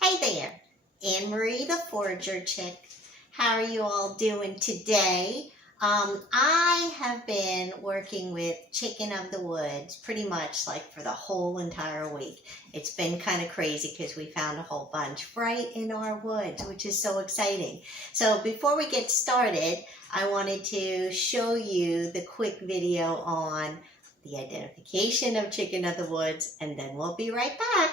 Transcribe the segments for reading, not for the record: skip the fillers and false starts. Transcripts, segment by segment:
Hey there, Anne-Marie the Forager Chick. How are you all doing today? I have been working with Chicken of the Woods pretty much like for the whole entire week. It's been kind of crazy because we found a whole bunch right in our woods, which is so exciting. So before we get started, I wanted to show you the quick video on the identification of Chicken of the Woods, and then we'll be right back.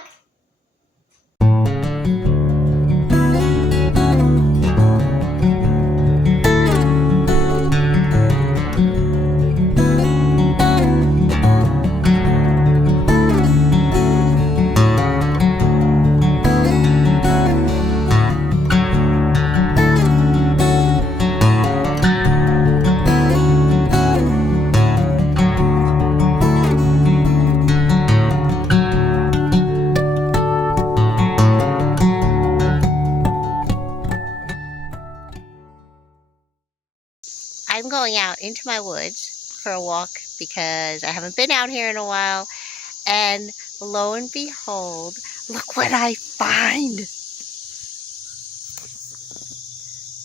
I'm going out into my woods for a walk because I haven't been out here in a while, and lo and behold, look what I find!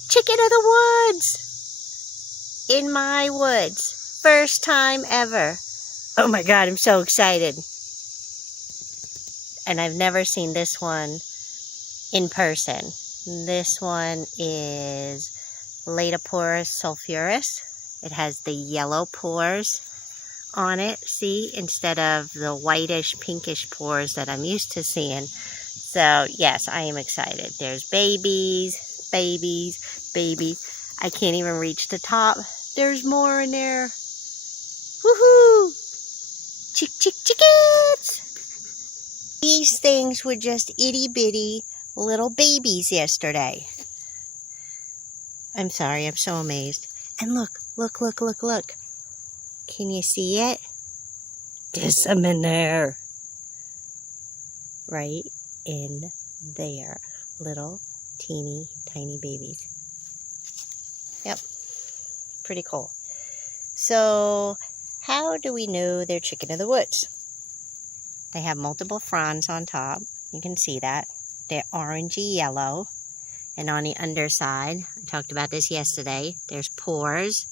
Chicken of the woods! In my woods. First time ever. Oh my God, I'm so excited. And I've never seen this one in person. This one is Laetoporus sulphureus. It has the yellow pores on it, see, instead of the whitish pinkish pores that I'm used to seeing. So yes, I am excited. There's babies, babies, babies. I can't even reach the top. There's more in there. Woohoo! Chickens! These things were just itty bitty little babies yesterday. I'm sorry, I'm so amazed. And look. Can you see it? There's some in there. Right in there. Little, teeny, tiny babies. Yep. Pretty cool. So, how do we know they're chicken of the woods? They have multiple fronds on top. You can see that. They're orangey yellow. And on the underside, I talked about this yesterday, there's pores.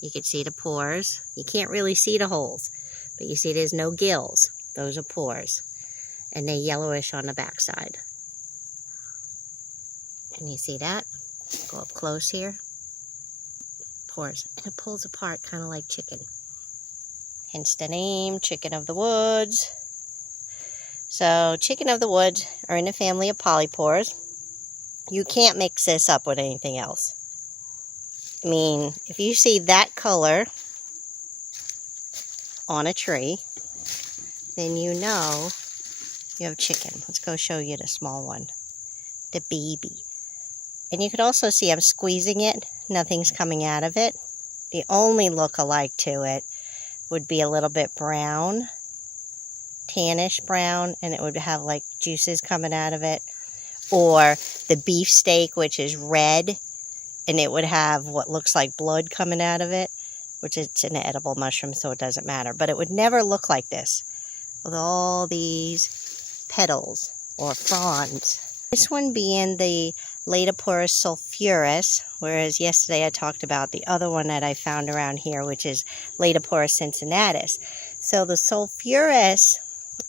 You can see the pores. You can't really see the holes, but you see there's no gills. Those are pores. And they're yellowish on the backside. And you see that? Go up close here. Pores. And it pulls apart kind of like chicken. Hence the name, Chicken of the Woods. So, Chicken of the Woods are in the family of polypores. You can't mix this up with anything else. I mean, if you see that color on a tree, then you know you have chicken. Let's go show you the small one, the baby. And you could also see I'm squeezing it. Nothing's coming out of it. The only look-alike to it would be a little bit brown, tannish brown, and it would have like juices coming out of it. Or the beefsteak, which is red, and it would have what looks like blood coming out of it, which is an edible mushroom, so it doesn't matter. But it would never look like this, with all these petals or fronds. This one being the Laetoporus sulphureus, whereas yesterday I talked about the other one that I found around here, which is Laetoporus cincinnatus. So the sulphureus,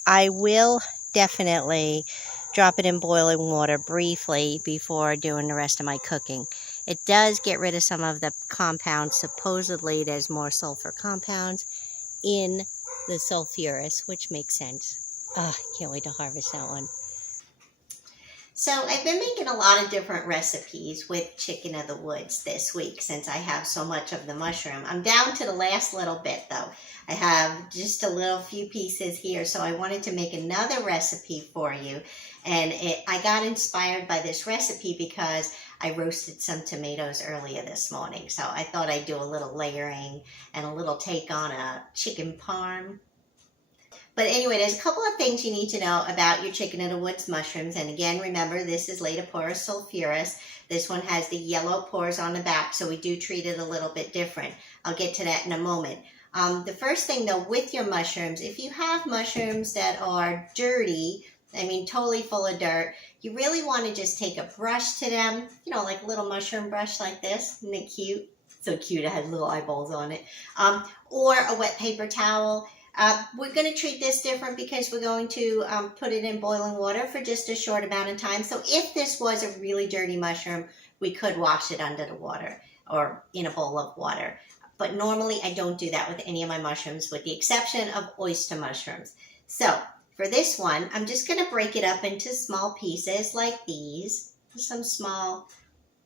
I will definitely drop it in boiling water briefly before doing the rest of my cooking. It does get rid of some of the compounds. Supposedly there's more sulfur compounds in the sulphureus, which makes sense. I can't wait to harvest that one. So I've been making a lot of different recipes with Chicken of the Woods this week since I have so much of the mushroom. I'm down to the last little bit though. I have just a little few pieces here, so I wanted to make another recipe for you. And I got inspired by this recipe because I roasted some tomatoes earlier this morning. So I thought I'd do a little layering and a little take on a chicken parm. But anyway, there's a couple of things you need to know about your Chicken of the Woods mushrooms. And again, remember, this is Laetoporus sulphureus. This one has the yellow pores on the back, so we do treat it a little bit different. I'll get to that in a moment. The first thing, though, with your mushrooms, if you have mushrooms that are dirty I mean, totally full of dirt. You really want to just take a brush to them, you know, like a little mushroom brush like this. Isn't it cute? So cute, it has little eyeballs on it. Or a wet paper towel. We're going to treat this different because we're going to put it in boiling water for just a short amount of time. So if this was a really dirty mushroom, we could wash it under the water or in a bowl of water. But normally I don't do that with any of my mushrooms with the exception of oyster mushrooms. So for this one, I'm just going to break it up into small pieces like these. Some small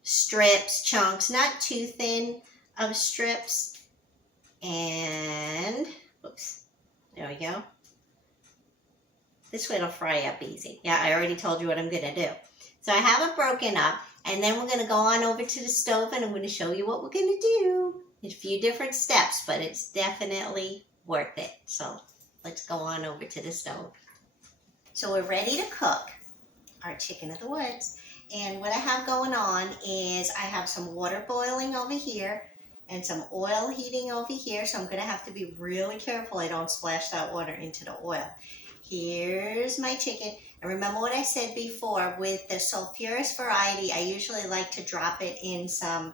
strips, chunks, not too thin of strips. And, oops, there we go. This way it'll fry up easy. Yeah, I already told you what I'm going to do. So I have it broken up, and then we're going to go on over to the stove, and I'm going to show you what we're going to do. There's a few different steps, but it's definitely worth it. So let's go on over to the stove. So we're ready to cook our chicken of the woods. And what I have going on is I have some water boiling over here and some oil heating over here. So I'm going to have to be really careful I don't splash that water into the oil. Here's my chicken. And remember what I said before, with the sulfurous variety, I usually like to drop it in some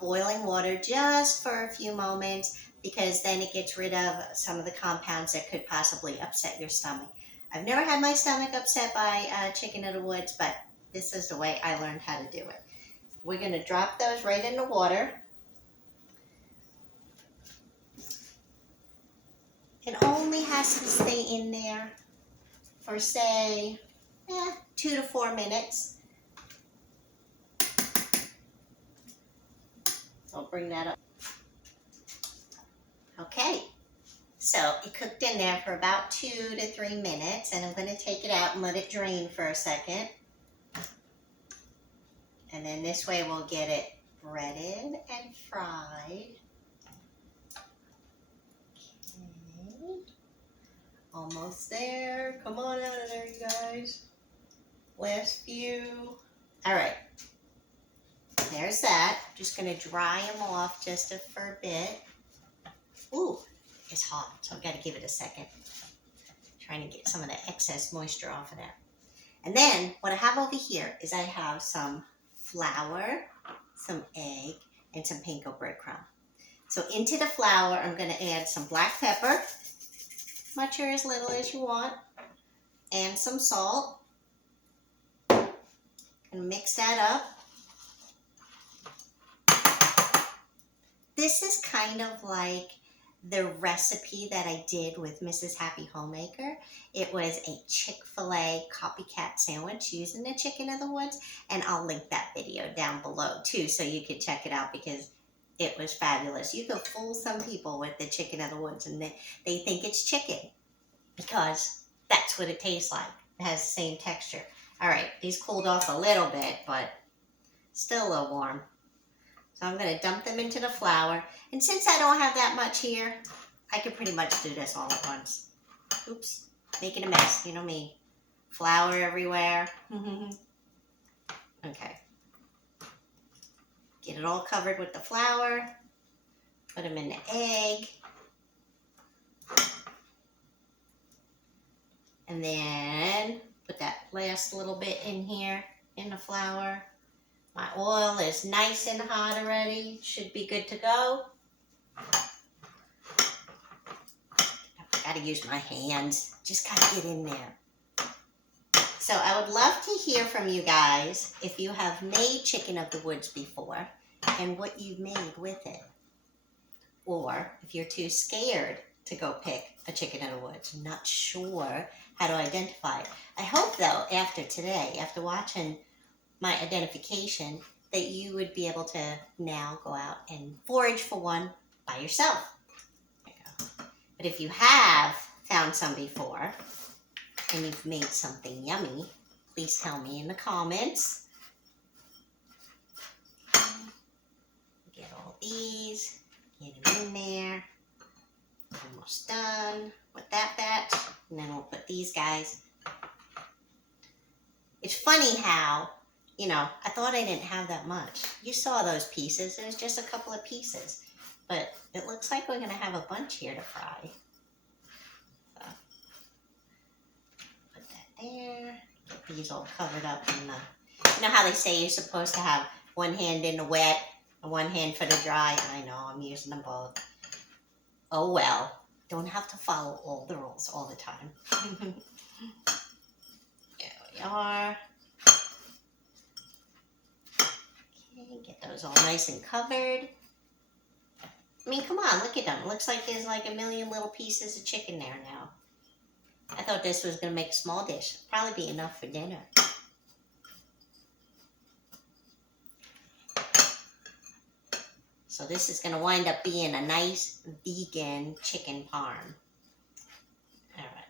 boiling water just for a few moments because then it gets rid of some of the compounds that could possibly upset your stomach. I've never had my stomach upset by chicken of the woods, but this is the way I learned how to do it. We're going to drop those right in the water. It only has to stay in there for, say, 2 to 4 minutes. I'll bring that up. Okay, so it cooked in there for about 2 to 3 minutes, and I'm going to take it out and let it drain for a second. And then this way we'll get it breaded and fried. Okay. Almost there. Come on out of there, you guys. Last few. All right. There's that. Just going to dry them off just for a bit. Ooh, it's hot, so I've got to give it a second. Trying to get some of the excess moisture off of there. And then what I have over here is I have some flour, some egg, and some panko breadcrumb. So into the flour, I'm going to add some black pepper, much or as little as you want, and some salt. And mix that up. This is kind of like the recipe that I did with Mrs. Happy Homemaker. It was a Chick Fil A copycat sandwich using the chicken of the woods, and I'll link that video down below too so you can check it out because it was fabulous. You could fool some people with the chicken of the woods and they think it's chicken because that's what it tastes like. It has the same texture. All right, these cooled off a little bit, but still a little warm. So I'm going to dump them into the flour. And since I don't have that much here, I could pretty much do this all at once. Oops, making a mess, you know me. Flour everywhere. Okay. Get it all covered with the flour. Put them in the egg. And then put that last little bit in here in the flour. My oil is nice and hot already. Should be good to go. Gotta use my hands. Just gotta get in there. So I would love to hear from you guys if you have made chicken of the woods before and what you've made with it. Or if you're too scared to go pick a chicken of the woods, not sure how to identify it. I hope though, after today, after watching my identification, that you would be able to now go out and forage for one by yourself. There you go. But if you have found some before and you've made something yummy, please tell me in the comments. Get all these, get them in there. Almost done with that batch. And then we'll put these guys. It's funny how, you know, I thought I didn't have that much. You saw those pieces. It was just a couple of pieces. But it looks like we're going to have a bunch here to fry. So, put that there. baby's all covered up in the... You know how they say you're supposed to have one hand in the wet and one hand for the dry? I know, I'm using them both. Oh well, don't have to follow all the rules all the time. There we are. Okay, get those all nice and covered. I mean, come on, look at them. It looks like there's like a million little pieces of chicken there now. I thought this was going to make a small dish. Probably be enough for dinner. So this is going to wind up being a nice vegan chicken parm. All right.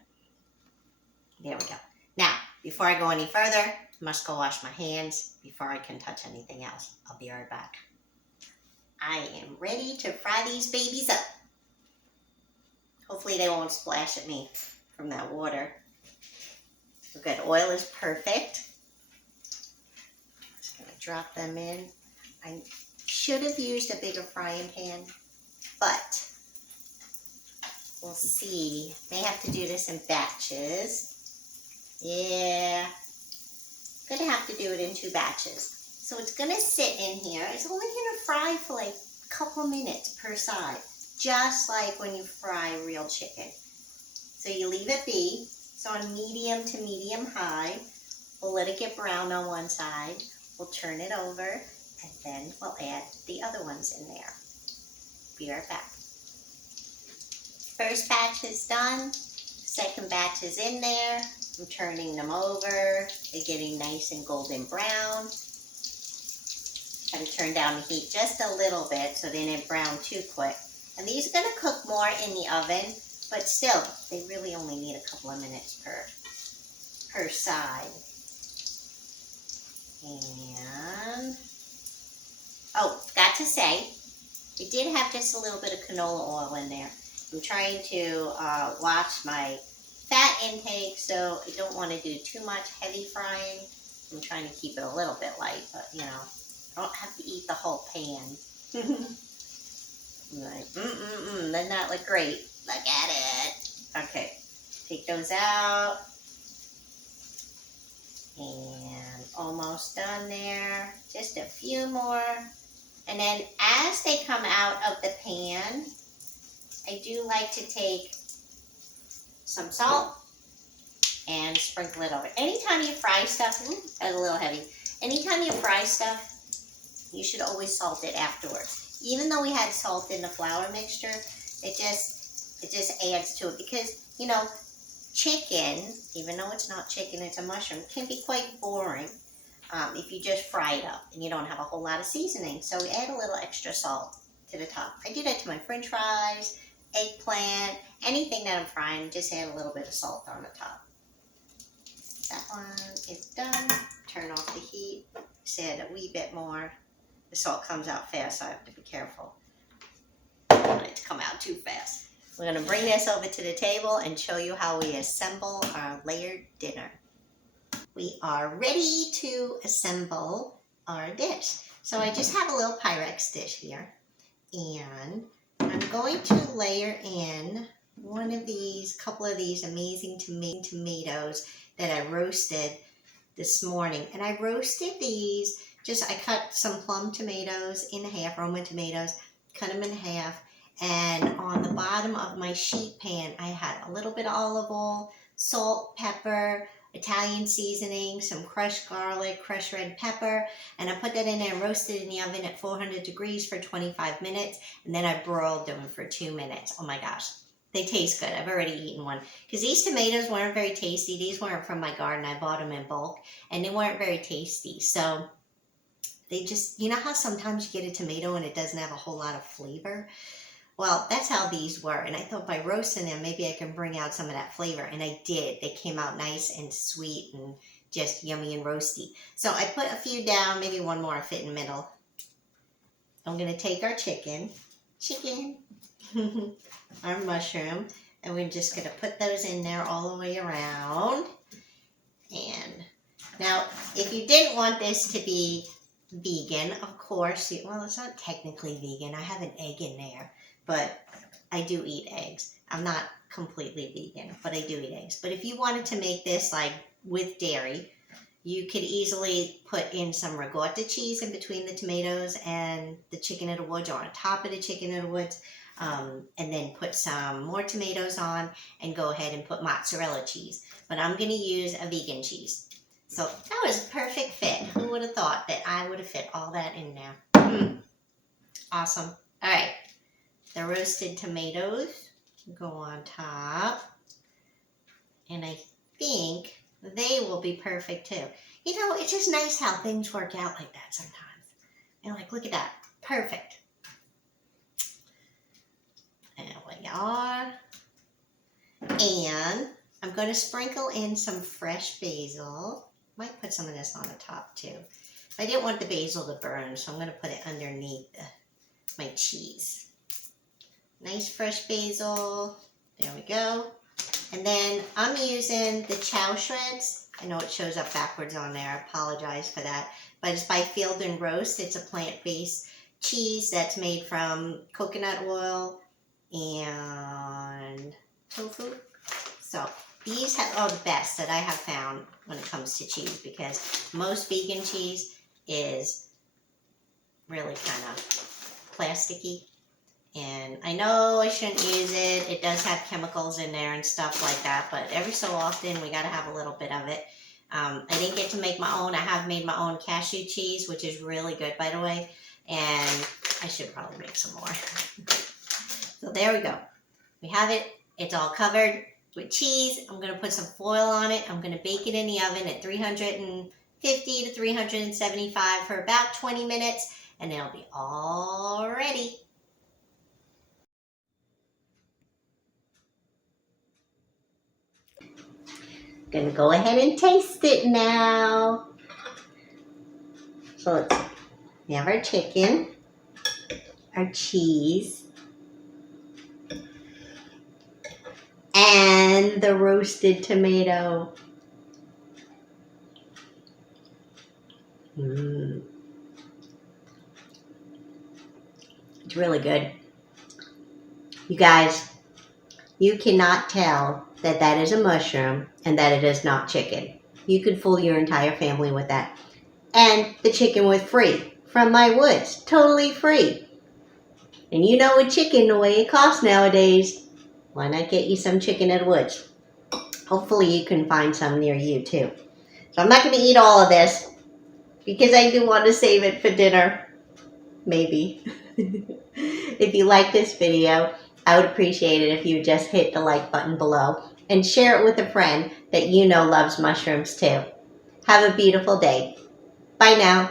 There we go. Now, before I go any further, I must go wash my hands before I can touch anything else. I'll be right back. I am ready to fry these babies up. Hopefully they won't splash at me from that water. Good, oil is perfect. Just gonna drop them in. I should have used a bigger frying pan, but we'll see. May have to do this in batches. Yeah, gonna have to do it in 2 batches. So it's gonna sit in here. It's only gonna fry for like a couple minutes per side, just like when you fry real chicken. So you leave it be. So on medium to medium high, we'll let it get brown on one side. We'll turn it over, and then we'll add the other ones in there. Be right back. First batch is done. Second batch is in there. I'm turning them over. They're getting nice and golden brown. I'm going to turn down the heat just a little bit so they didn't brown too quick. And these are going to cook more in the oven, but still, they really only need a couple of minutes per side. And, oh, forgot to say, I did have just a little bit of canola oil in there. I'm trying to watch my fat intake, so I don't want to do too much heavy frying. I'm trying to keep it a little bit light, but you know, I don't have to eat the whole pan. Like, doesn't that look great? Look at it. Okay, take those out. And almost done there. Just a few more. And then as they come out of the pan, I do like to take some salt and sprinkle it over. Anytime you fry stuff, that's a little heavy. Anytime you fry stuff, you should always salt it afterwards. Even though we had salt in the flour mixture, it just adds to it because, you know, chicken, even though it's not chicken, it's a mushroom, can be quite boring if you just fry it up and you don't have a whole lot of seasoning. So we add a little extra salt to the top. I do that to my french fries, eggplant, anything that I'm frying, just add a little bit of salt on the top. That one is done. Turn off the heat. Just add a wee bit more. The salt comes out fast, so I have to be careful. I don't want it to come out too fast. We're going to bring this over to the table and show you how we assemble our layered dinner. We are ready to assemble our dish. So I just have a little Pyrex dish here. And I'm going to layer in one of these, couple of these amazing tomatoes that I roasted this morning. And I roasted these, I cut some plum tomatoes in half, Roman tomatoes, cut them in half. And on the bottom of my sheet pan, I had a little bit of olive oil, salt, pepper, Italian seasoning, some crushed garlic, crushed red pepper, and I put that in there and roasted it in the oven at 400 degrees for 25 minutes, and then I broiled them for 2 minutes. Oh my gosh, they taste good. I've already eaten one. Because these tomatoes weren't very tasty. These weren't from my garden. I bought them in bulk, and they weren't very tasty. So they just, you know how sometimes you get a tomato and it doesn't have a whole lot of flavor? Well, that's how these were, and I thought by roasting them, maybe I can bring out some of that flavor, and I did. They came out nice and sweet and just yummy and roasty. So I put a few down, maybe one more will fit in the middle. I'm going to take our chicken, our mushroom, and we're just going to put those in there all the way around. And now, if you didn't want this to be vegan, of course, well, it's not technically vegan. I have an egg in there. But I do eat eggs. I'm not completely vegan, but I do eat eggs. But if you wanted to make this like with dairy, You could easily put in some ricotta cheese in between the tomatoes and the chicken of the woods, or on top of the chicken of the woods, and then put some more tomatoes on and go ahead and put mozzarella cheese. But I'm going to use a vegan cheese. So that was a perfect fit. Who would have thought that I would have fit all that in there? Awesome. All right. The roasted tomatoes go on top. And I think they will be perfect too. You know, it's just nice how things work out like that sometimes. And like, look at that. Perfect. There we are. And I'm going to sprinkle in some fresh basil. Might put some of this on the top too. I didn't want the basil to burn, so I'm going to put it underneath my cheese. Nice fresh basil. There we go. And then I'm using the chow shreds. I know it shows up backwards on there. I apologize for that. But it's by Field and Roast. It's a plant-based cheese that's made from coconut oil and tofu. So these are the best that I have found when it comes to cheese, because most vegan cheese is really kind of plasticky. And I know I shouldn't use it. It does have chemicals in there and stuff like that, but every so often we got to have a little bit of it. I didn't get to make my own. I have made my own cashew cheese, which is really good, by the way. And I should probably make some more. So there we go. We have it. It's all covered with cheese. I'm going to put some foil on it. I'm going to bake it in the oven at 350 to 375 for about 20 minutes, and it'll be all ready. Gonna go ahead and taste it now. So let's have our chicken, our cheese, and the roasted tomato. It's really good. You guys, you cannot tell that that is a mushroom and that it is not chicken. You could fool your entire family with that. And the chicken was free from my woods, totally free. And you know, with chicken, the way it costs nowadays, why not get you some chicken in the woods? Hopefully you can find some near you too. So I'm not going to eat all of this because I do want to save it for dinner. Maybe. If you like this video, I would appreciate it if you just hit the like button below and share it with a friend that you know loves mushrooms too. Have a beautiful day. Bye now.